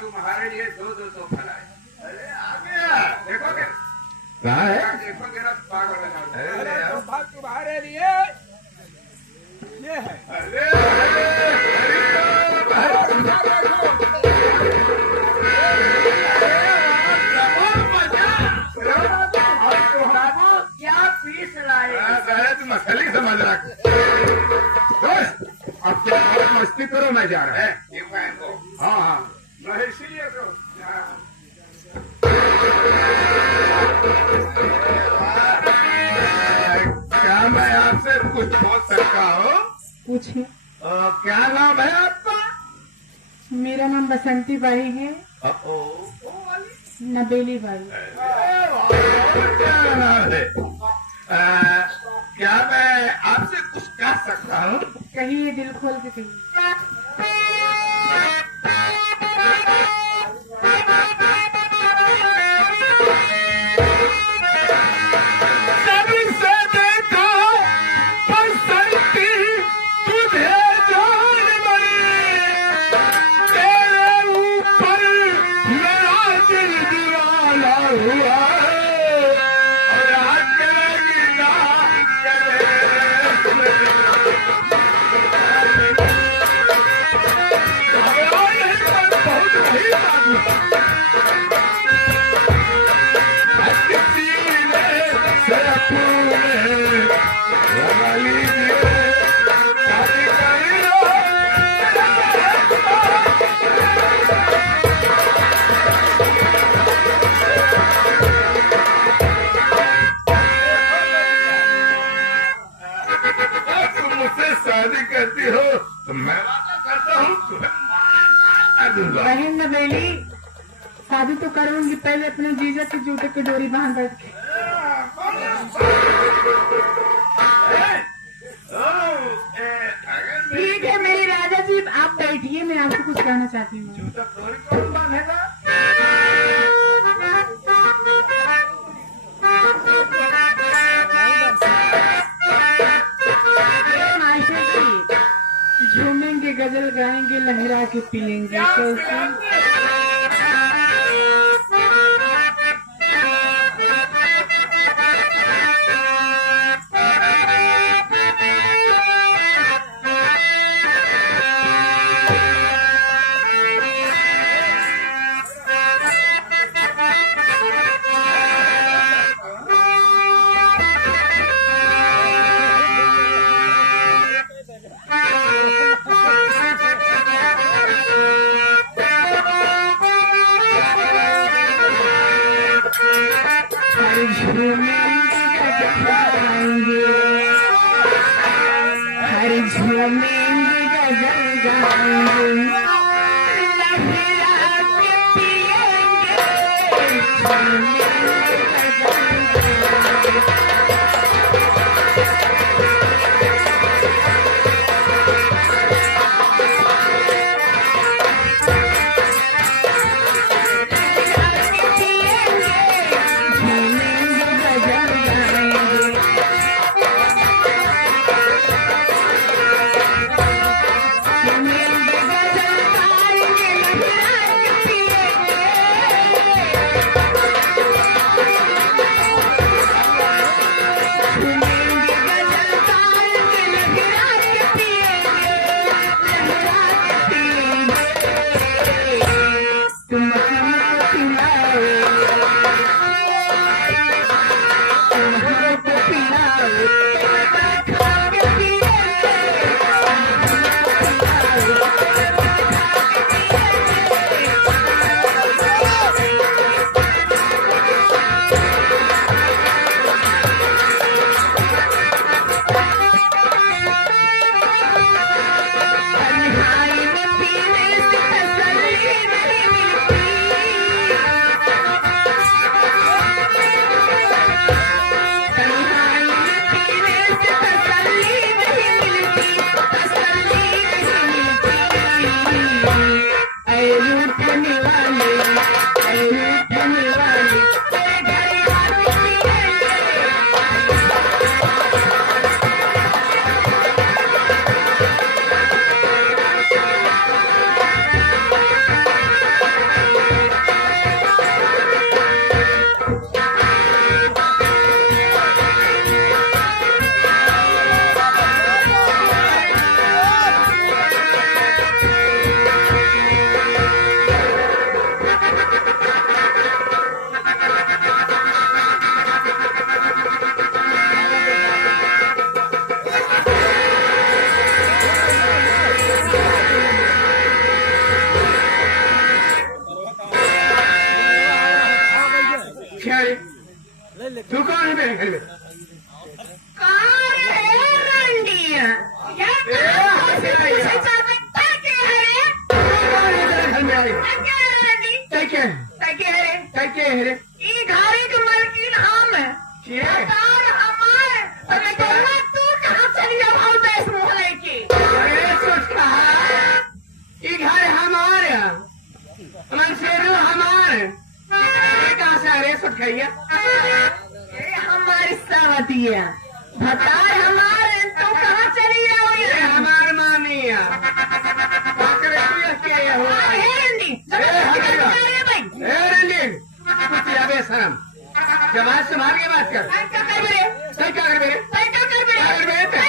तुम्हारे लिए 200 फल आए। अरे आ गया, देखोगे कहाँ है? देखोगे ना पागल हो जाओगे। अरे तुम्हारे लिए ये है। अरे क्या पीस लाए? तुम असली समझ रहा अब तो और मस्ती करो, मैं जा रहा है। ये मैं को हाँ हाँ मैं इसीलिए तो क्या मैं आपसे कुछ पूछ सकता हूँ? पूछिए। क्या नाम है आपका? मेरा नाम बसंती बाई है। ओ नबेली बाई। क्या नाम है? क्या मैं आपसे कुछ कह सकता हूँ? कहिए, दिल खोल के कहिए। सबसे देखा बसंती तुझे जान मरी, तेरे ऊपर मेरा दिल दीवाना हुआ और आज करेगी ना करे। बहुत रही बात मुझसे शादी करती हो तो मैं वादा करता हूँ तुम्हें मार दूंगा। बहन नबेली, शादी तो करूंगी, पहले अपने जीजा के जूते की डोरी बांध बैठ के। ठीक है मेरे राजा जी, आप बैठिए, मैं आपसे कुछ कहना चाहती हूँ। मास्टर जी, झूमेंगे, गजल गाएंगे, लहरा के पिएंगे, कैसे? हर झूमेंगे, गजल गाएंगे, लहरा के पिएंगे, झूमेंगे, गजल गाएंगे। घर में। कहाँ है रंडिया? घर में आई कैके है रे? अरे सोच कहा ई घर हमारे मनसेरू हमारे कहाँ से अरे सोच कहिए हमारी सावतिया भतार हमारे तो कहाँ चली जाओगे? हमार मानिया शर्म जबान संभाल के बात कर। क्या कर मेरे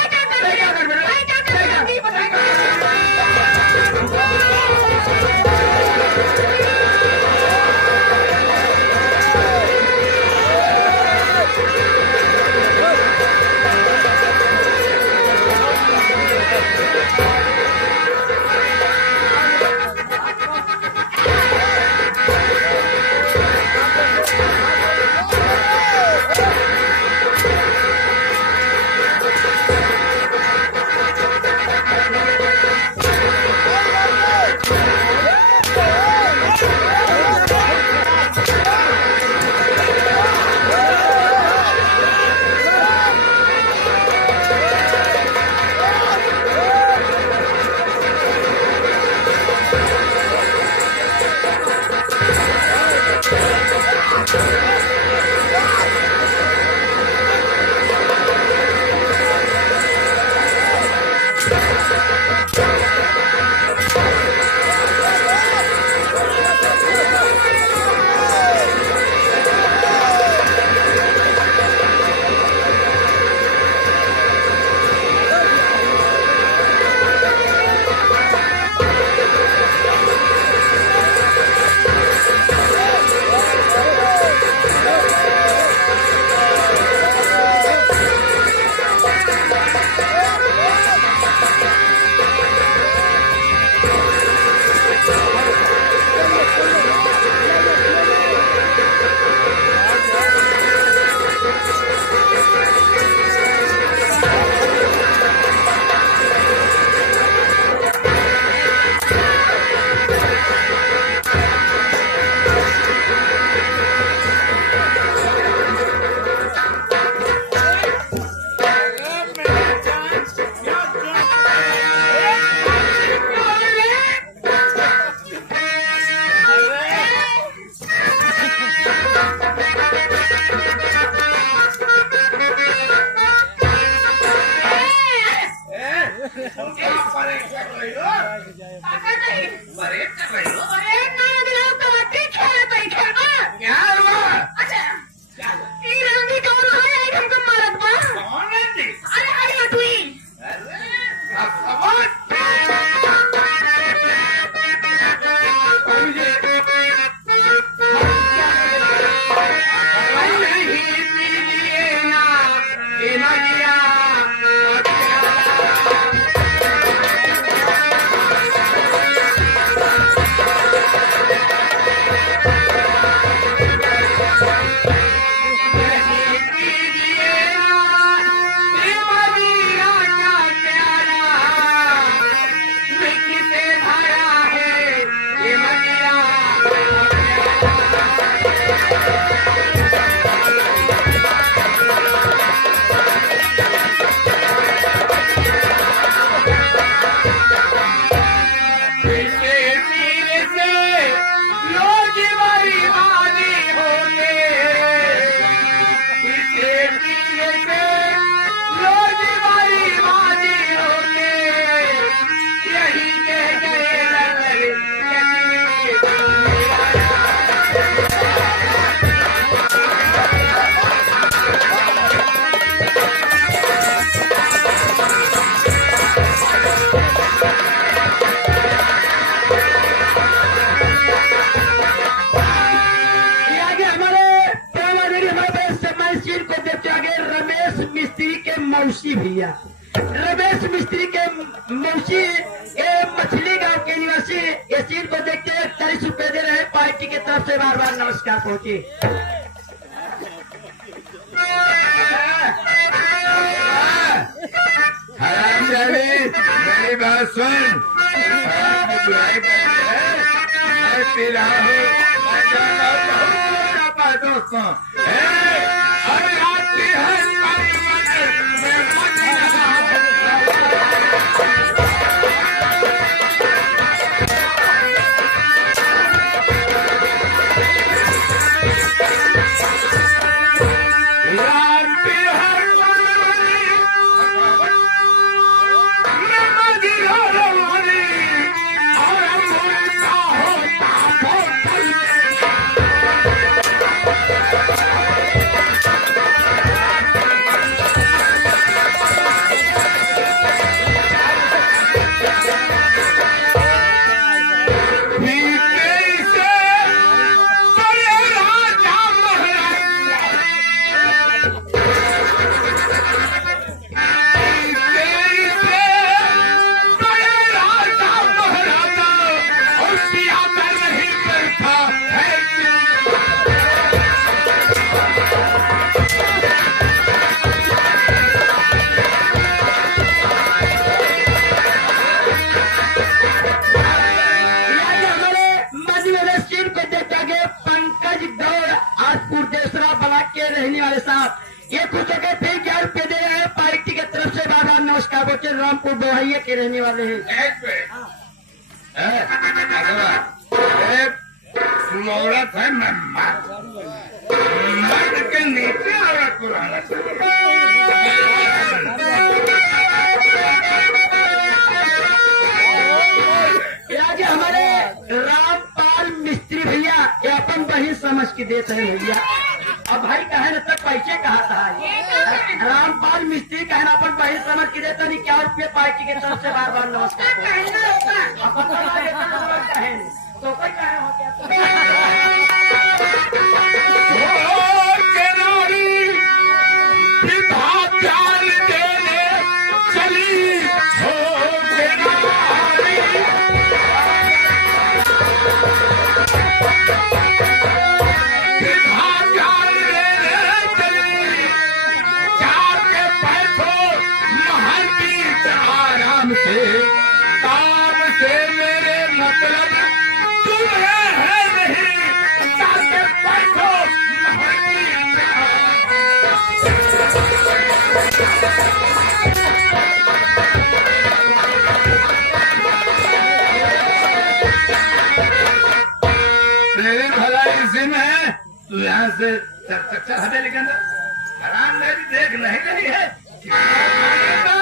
मौसी भैया रमेश मिस्त्री के मौसी मछली गांव के निवासी ये सीन को देखते 40 रुपए दे रहे पार्टी की तरफ से बार बार नमस्कार पहुंचे। मेरी बात सुन, बुराई करनी है, मैं पी रहा हूँ, मैं जाना बहुत जाता दोस्तों, अरे आती है मैं मत रहा रामपुर दोहाइये के रहने वाले हैं। औरत है, मैं मर्द के नीचे औरत को रहना चाहिए। हमारे रामपाल मिस्त्री भैया ये अपन बही समझ के देते हैं भैया। अब भाई कहे न तक पैसे कहा था रामपाल मिस्त्री कहना अपन बही समझ के देते नहीं क्या रुपये पार्टी के तरफ से बार बार नमस्कार तो कोई कहे हो क्या काम से मेरे मतलब तुम्हें है नहीं, जाके बैठो तेरी भलाई इसी में है, तू यहाँ से हवेली के अंदर हराम मेरी देख नहीं रही है,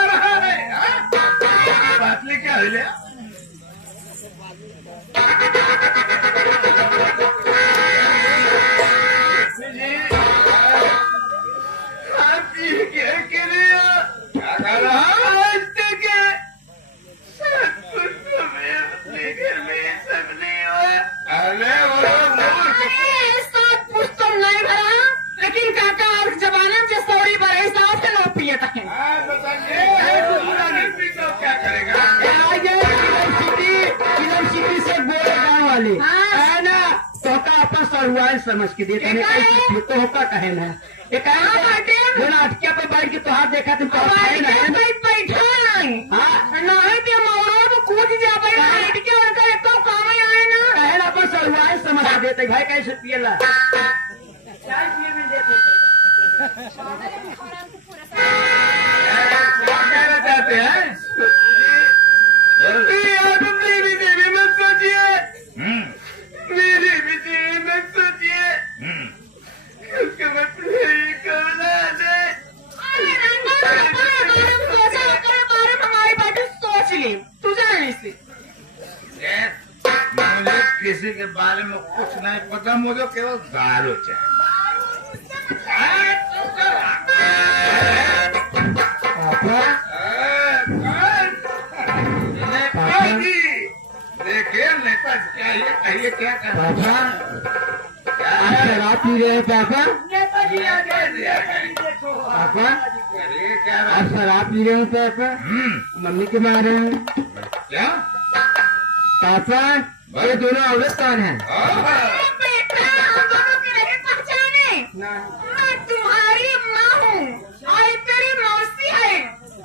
रहा है बातली क्या हिले के लिए क्या कर रहा अरे सब कुछ तो नहीं भरा, लेकिन काका और जमाना से सौरी बड़े साहब से लोग पिए तक क्या करेगा यूनिवर्सिटी से बोले गाँव वाले है ना तो का अपन सरुआल समझ के देते हैं तो होका कहे ना एक अटकिया पे बैठ के तो हाथ देखा तुम बैठा नहीं कूद जा बैठ के उनका एक तो काम आए ना कहे ना अपन सरुआल समझ के देते भाई कैसे पियला चाय पिए में देते चाहते हैं मेरी देवी मत सोचिए, मेरी भी देवी मत सोचिए, उसके मतलब कौन है हमारी बात सोच ली तुझे नहीं सी मुझे किसी के बारे में कुछ नहीं पता, मुझे केवल दारू चाहिए। देखिए नेता चाहिए कहिए क्या कर शराब पी रहे हैं पापा नेताजी आगे पापा करिए क्या आप शराब पी रहे हैं पापा मम्मी के मारे हैं क्या पापा ये दोनों औरत कौन है बेटा हम दोनों के नहीं पहचाने मैं तुम्हारी माँ हूँ और तेरी मौसी है,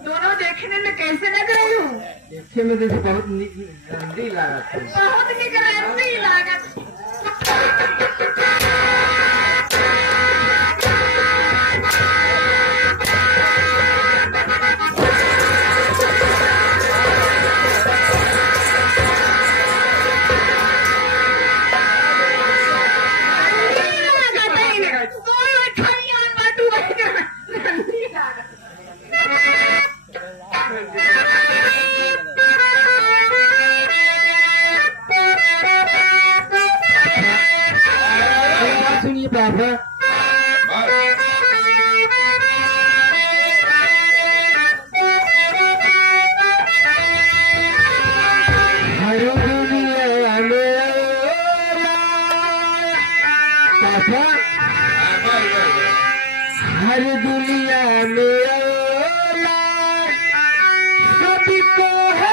दोनों देखने में कैसे लग रही हूँ देखे में तो बहुत गंदी लागत है। बहुत निकलती लागत। सुनिए बाबा, हर दुनिया में पापा, हर दुनिया में सभी को है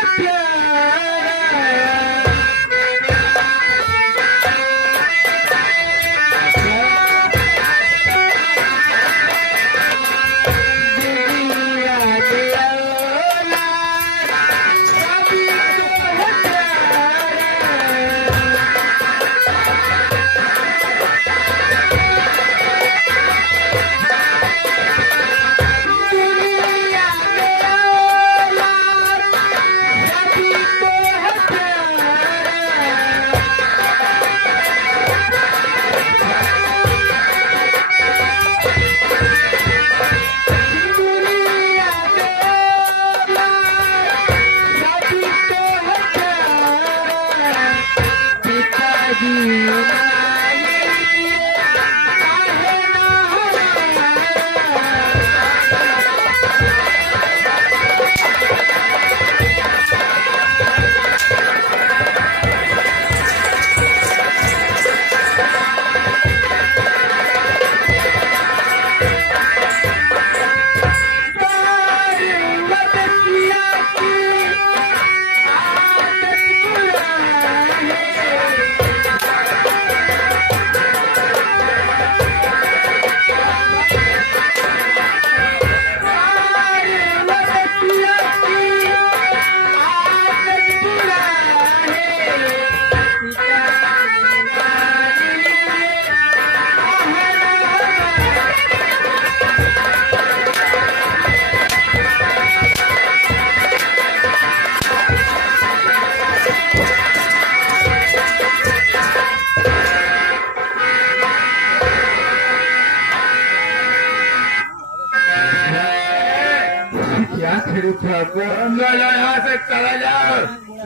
क्या खरीद ठाकुर, अंदर यहाँ से चला जाओ,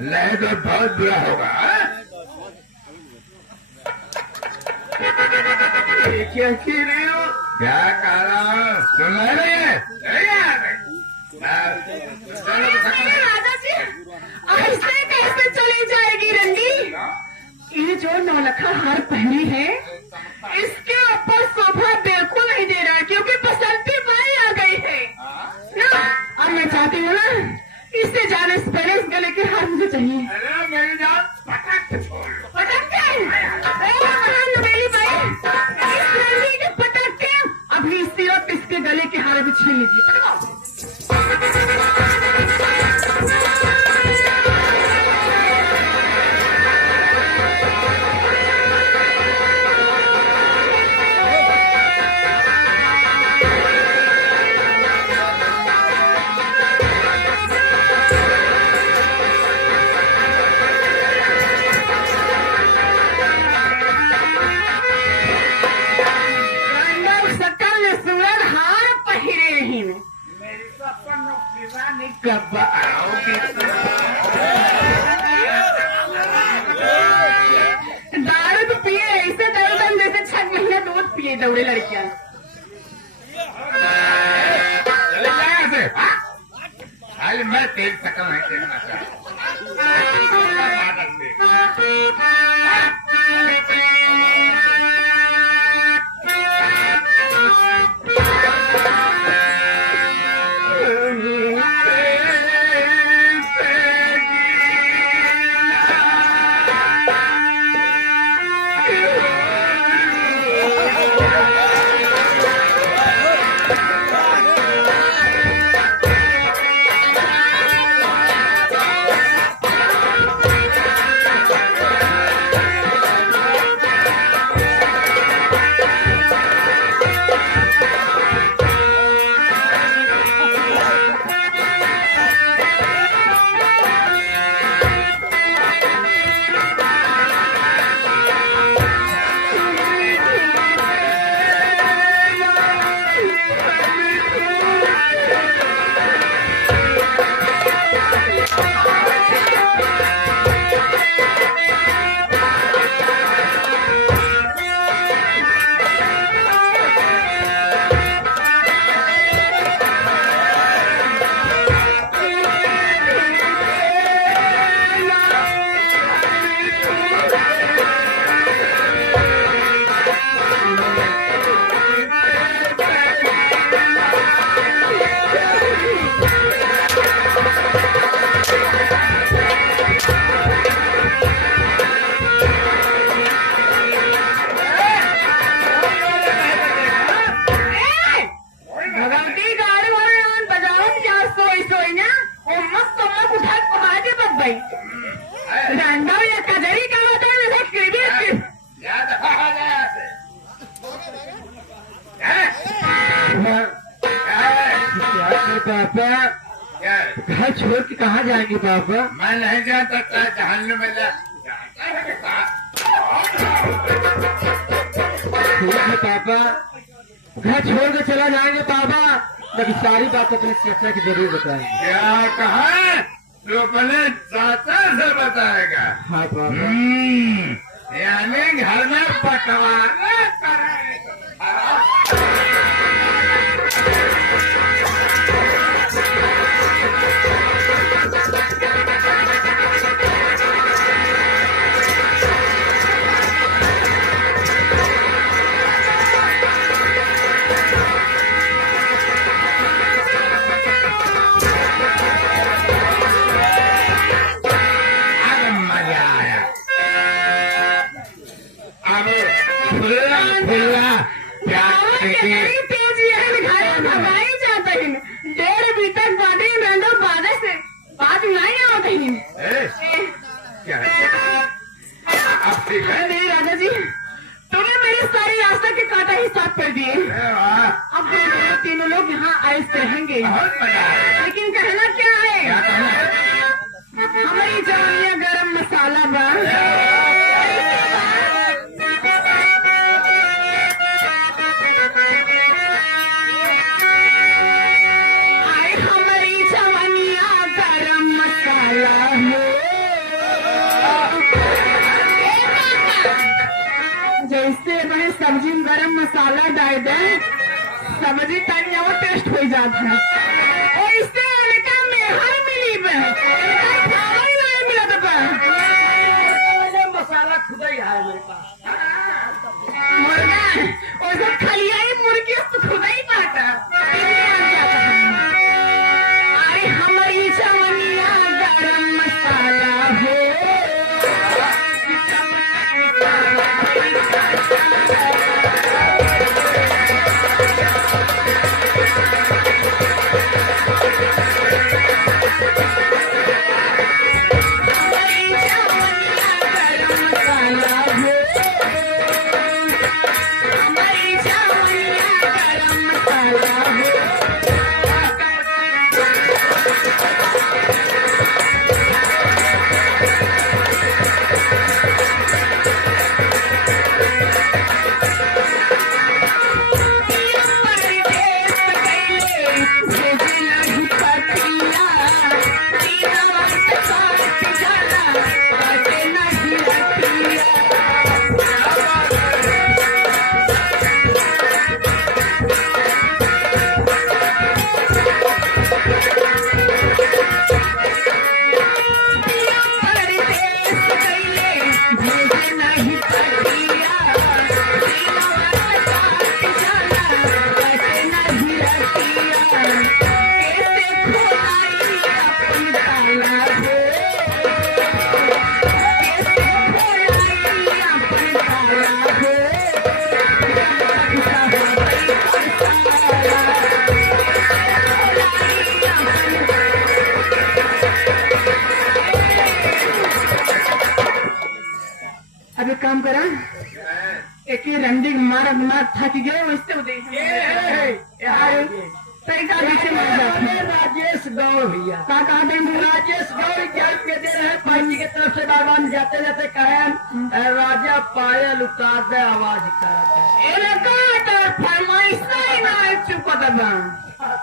नहीं तो बहुत बुरा होगा। क्या कह रहे हो? क्या कह रहा हूँ सुन रहे हैं? राजा जी, ऐसे कैसे चली जाएगी रंडी? ये जो नौलखा हार पहनी है, इसके ऊपर शोभा बिल्कुल नहीं दे रहा, क्योंकि बसंती माई आ गई है ना। अब मैं चाहती हूँ ना, इससे जाने से पहले इस गले के हार मुझे चाहिए। अरे मेरी जान पटक छोड़ लो। पटक के नवेली भाई, इस रंडी के पटक के अभी इसी वक्त इसके गले के हार भी छीन लीजिए। कब आओगी? दारू तो पिए, ऐसे दारू जैसे 6 महीने दूध पिए दौड़े लड़कियां। चले जाए से, आज मैं तेज सकल नहीं देखना चाहता। भाई रंडा या कजरी का बता ना क्रिकेट या दफा हो जाए यहाँ से। हैं? पापा क्या है? घर छोड़ के कहाँ जाएंगे पापा? मैं नहीं जानता था जहन्नुम में जा ठीक है पापा, घर छोड़ के चला जाएंगे पापा, लेकिन सारी बात अपने चाचा की जरूर बताएंगे। क्या कहा? तू अपने चाचा से बताएगा? हाँ पापा। यानी घर में पटवाना करेगा। नहीं राजा जी, तूने मेरी सारी आस्था के कांटा ही साफ कर दिए। अब तीनों लोग यहाँ आइस रहेंगे, लेकिन कहना क्या है? हमारी जवानियाँ गरम मसाला बा। हमारी जवानियाँ गरम मसाला हो। जैसे वह सब्जी में गरम मसाला डाल दे, सब्जी तनिया वो टेस्ट हो जाता है। और इससे उनका मेहर मिली बे, खाना ही नहीं मिला तो मसाला खुदा ही है मेरे पास। मुर्गा और सब खलिया ही मुर्गी तो खुदा ही पाता। अरे हमारी जवानिया गरम मसाला हो। अब एक काम करा, एक ही रंडी मार थक गए वैसे राजेश गौड़ भैया का कहा देंगे? राजेश गौड़ क्या दे रहे हैं? पार्टी की तरफ से बार जाते जाते कहे राजा पायल उतार दे आवाज कर फरमाइश नहीं ना चुप दबा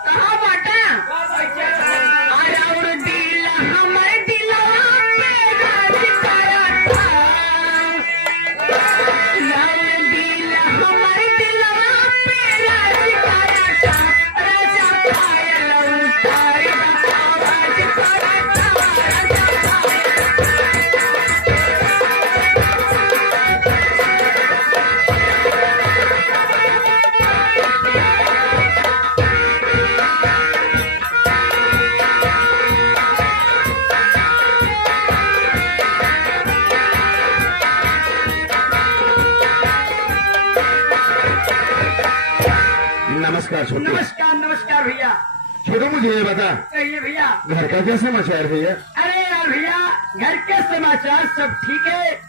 कहा बाटा और दिल हमारे दिलवा पे राज करा था। दिल हमारे दिलवा पे राज करा था। राजा पायल उतार आवाज करा था। राजा नमस्कार छोटू। नमस्कार नमस्कार भैया। छोटू मुझे ये बता, कहिए भैया। घर का क्या समाचार भैया? अरे यार भैया घर के समाचार सब ठीक है,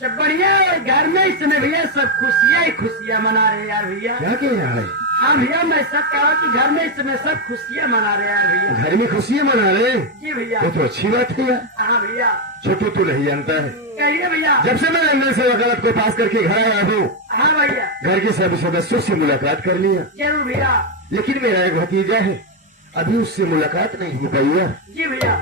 सब बढ़िया है। घर में इस समय भैया सब खुशियाँ ही खुशियाँ मना रहे हैं यार भैया। क्या कह रहा है? हाँ भैया, मैं सब कहा कि घर में इस समय सब खुशियाँ मना रहे हैं यार भैया। घर में खुशियाँ मना रहे हैं? जी भैया। वो तो अच्छी बात है यार। हाँ भैया। छोटू तो नहीं जानता है, कहिए भैया। जब से मैं लंदन से वकालत को पास करके घर आया हूँ, हाँ भैया। घर के सभी सदस्यों से मुलाकात कर लिया, जरूर भैया। लेकिन मेरा एक भतीजा है, अभी उससे मुलाकात नहीं हो पाई है। जी भैया।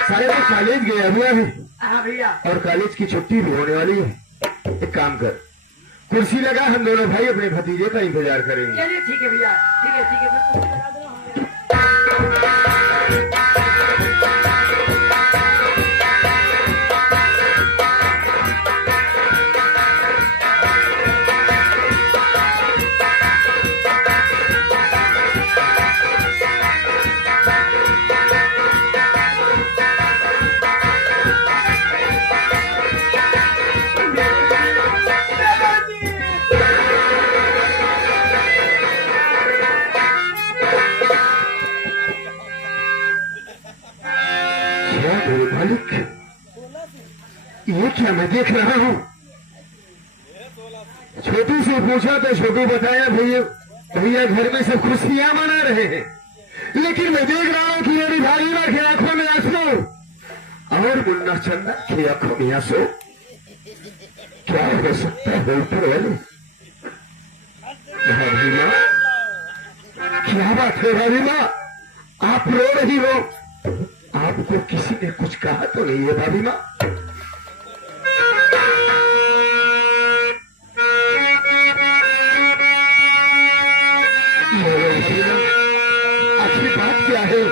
सारे लोग कॉलेज गए हुए अभी, हाँ भैया। और कॉलेज की छुट्टी भी होने वाली है। एक काम कर, कुर्सी लगा, हम दोनों भाई अपने भतीजे का इंतजार करेंगे। चलिए ठीक है भैया, ठीक है ठीक है, मैं कुर्सी लगा दे रहा हूँ। क्या मेरे मालिक, ये क्या मैं देख रहा हूँ? छोटू से पूछा तो छोटू बताया भैया भैया घर में सब खुशियाँ मना रहे हैं, लेकिन मैं देख रहा हूँ कि मेरी भाईमा की आंखों में आंसू और मुन्ना चंदा की आंखों में आंसू। क्या हो सकता है ऊपर वाले? भाभी माँ, क्या बात है भाभी माँ, आप रो रही हो? आपको किसी ने कुछ कहा तो नहीं है भाभी माँ? आखिर बात क्या है?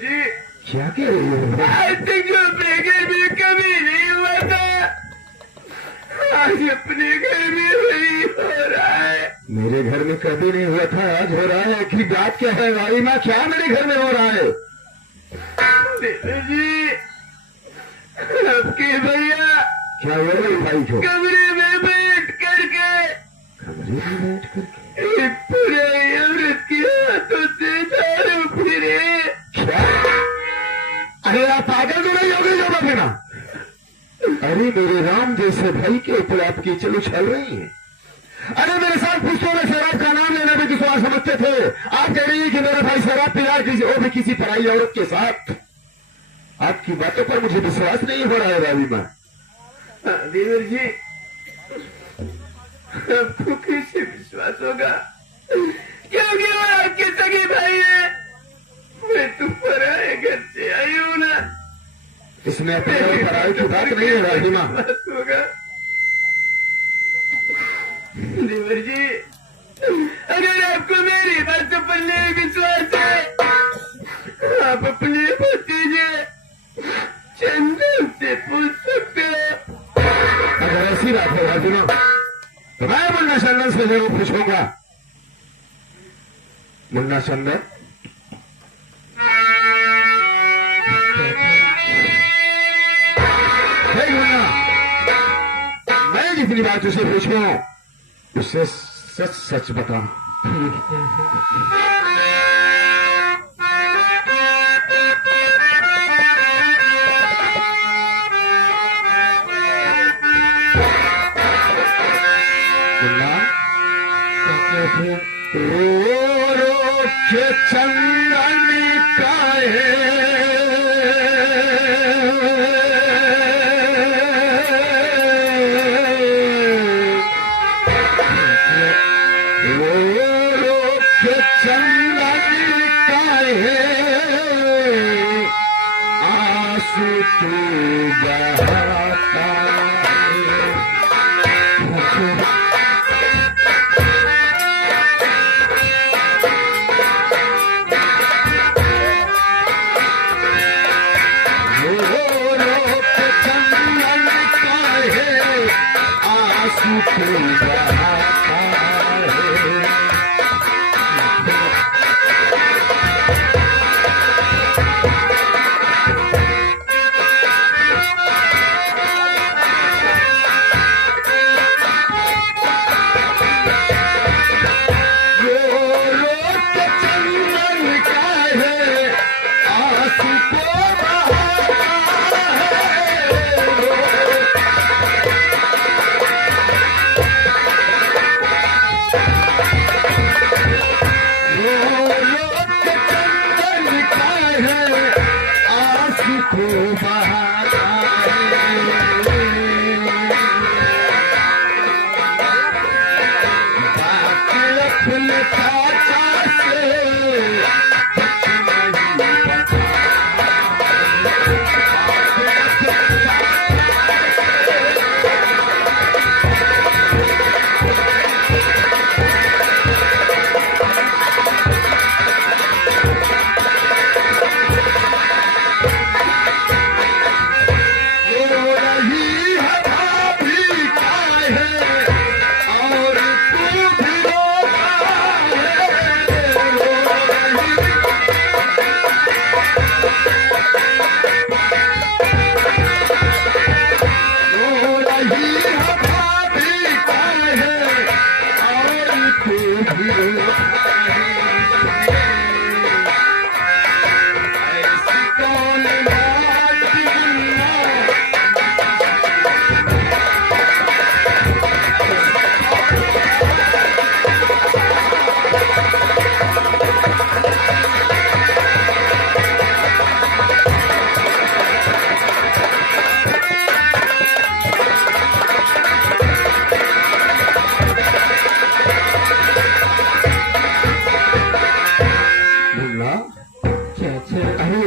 जी क्या कह रही हो? आज तक जो अपने घर में कभी नहीं हुआ था, आज अपने घर में वही हो रहा है। मेरे घर में कभी नहीं हुआ था, आज हो रहा है। कि बात क्या है भाई माँ, क्या मेरे घर में हो रहा है? जी आपके भैया क्या हो रही भाई को? कमरे में बैठ करके कमरे में बैठ करके एक पूरे औरत के हाथों से दारू फिरे। क्या? अरे आप पागल तो नहीं हो गई जो बना? अरे मेरे राम जैसे भाई के ऊपर आपकी चलो चल रही है। अरे मेरे साथ पुष्पों में शराब का नाम लेने में विश्वास समझते थे, आप कह रही है कि मेरा भाई शराब पिला किसी वो भी किसी पराई औरत के साथ। आपकी बातों पर मुझे विश्वास नहीं हो रहा है रावी माँ। देवर जी आपको कैसे विश्वास होगा, क्योंकि वो आपके सगे भाई है। मैं तुम पराए घर से आई हूँ ना, इसमें अपने और पराई की बात नहीं है रावी माँ। विश्वास होगा। देवर जी अगर आपको मेरी बातों पर नहीं विश्वास है, आप अपने भतीजे चंदन से पूछ सकते हो। अगर ऐसी बात है रावी माँ तो मैं मुन्ना चंदन से जरूर पूछूंगा। मुन्ना चंदन, मुन्ना, मैं जितनी बात उसे पूछूं उससे सच सच बता। चंदन काहे वो रूप चंदन काहे आंसू तू बहाता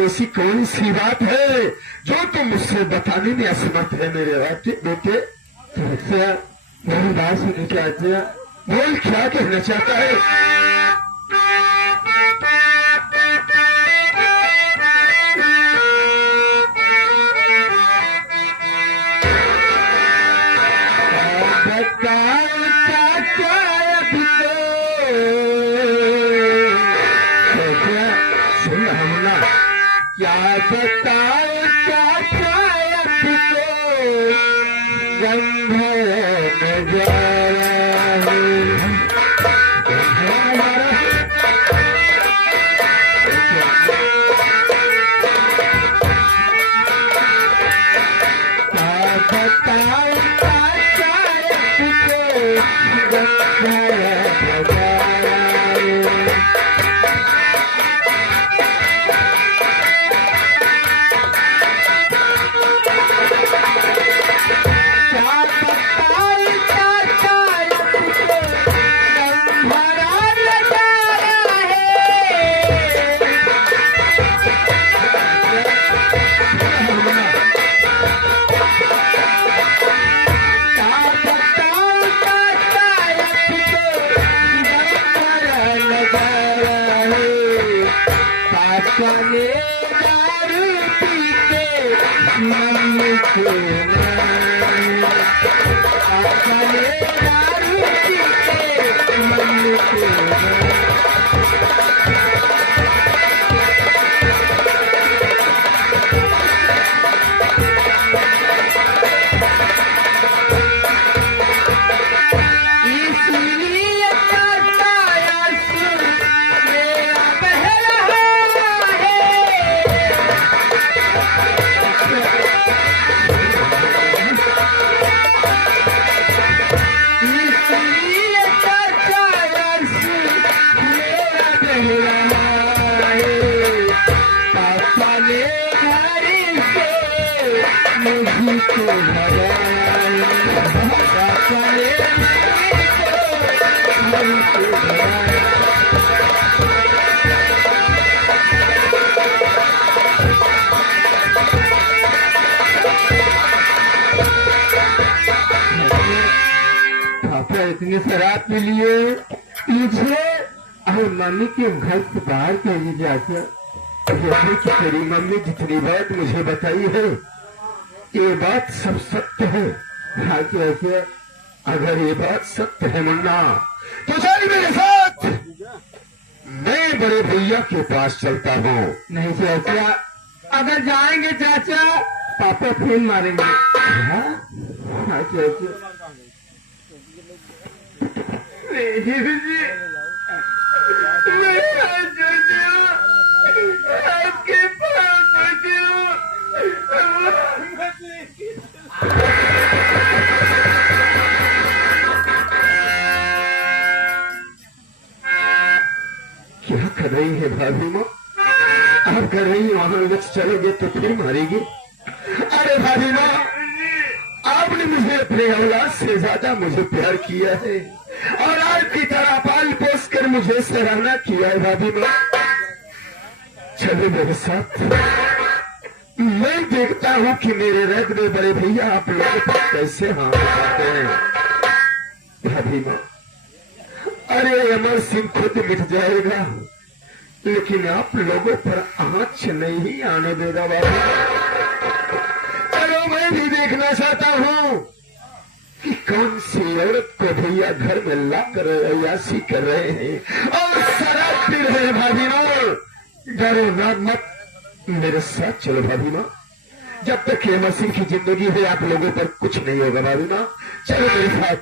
ऐसी कौन सी बात है जो तुम मुझसे बताने में असमर्थ है मेरे बेटे? मेरी बात सुननी चाहते हैं। बोल, क्या कहना चाहता है? सुन हमला, क्या बताओ क्या शायद को गंभीर नजारा क्या बताओ क्या शायद को गंभीर नजारा को भगाई, करे मम्मी को भगाई। पापा इतनी शराब पी लिए, मुझे और मम्मी के घर से बाहर कर लीजिए। जैसे कि तेरी मम्मी जितनी बात मुझे बताई है, ये बात सब सत्य है। हाँ क्या, अगर ये बात सत्य है मुन्ना, तो चल मेरे साथ, मैं बड़े भैया के पास चलता हूँ। नहीं चाचा, अगर जाएंगे चाचा पापा फिर मारेंगे। हाँ चाचा, आपके पापा क्या कर रही है भाभी माँ? आप कर रही है वहां लक्ष्य चलोगे तो फिर मारेगी। अरे भाभी माँ, आपने मुझे अपने औलाद से ज्यादा मुझे प्यार किया है और आज की तरह पाल पोस कर मुझे सराहना किया है। भाभी माँ चलो मेरे साथ, मैं देखता हूँ कि मेरे रग में बड़े भैया आप लोगों पर कैसे हाथ उठाते हैं। भाभी माँ, अरे अमर सिंह खुद मिट जाएगा, लेकिन आप लोगों पर आंच नहीं आने देगा। बाबा चलो मैं भी देखना चाहता हूँ कि कौन सी औरत को भैया घर में लाकर अयासी कर रहे हैं और शराब पी रहे हैं। भाभी माँ डरो ना मत, मेरे साथ चलो। भाभी माँ, जब तक ये मसीह की जिंदगी है आप लोगों पर कुछ नहीं होगा। भाभी माँ चलो मेरे साथ।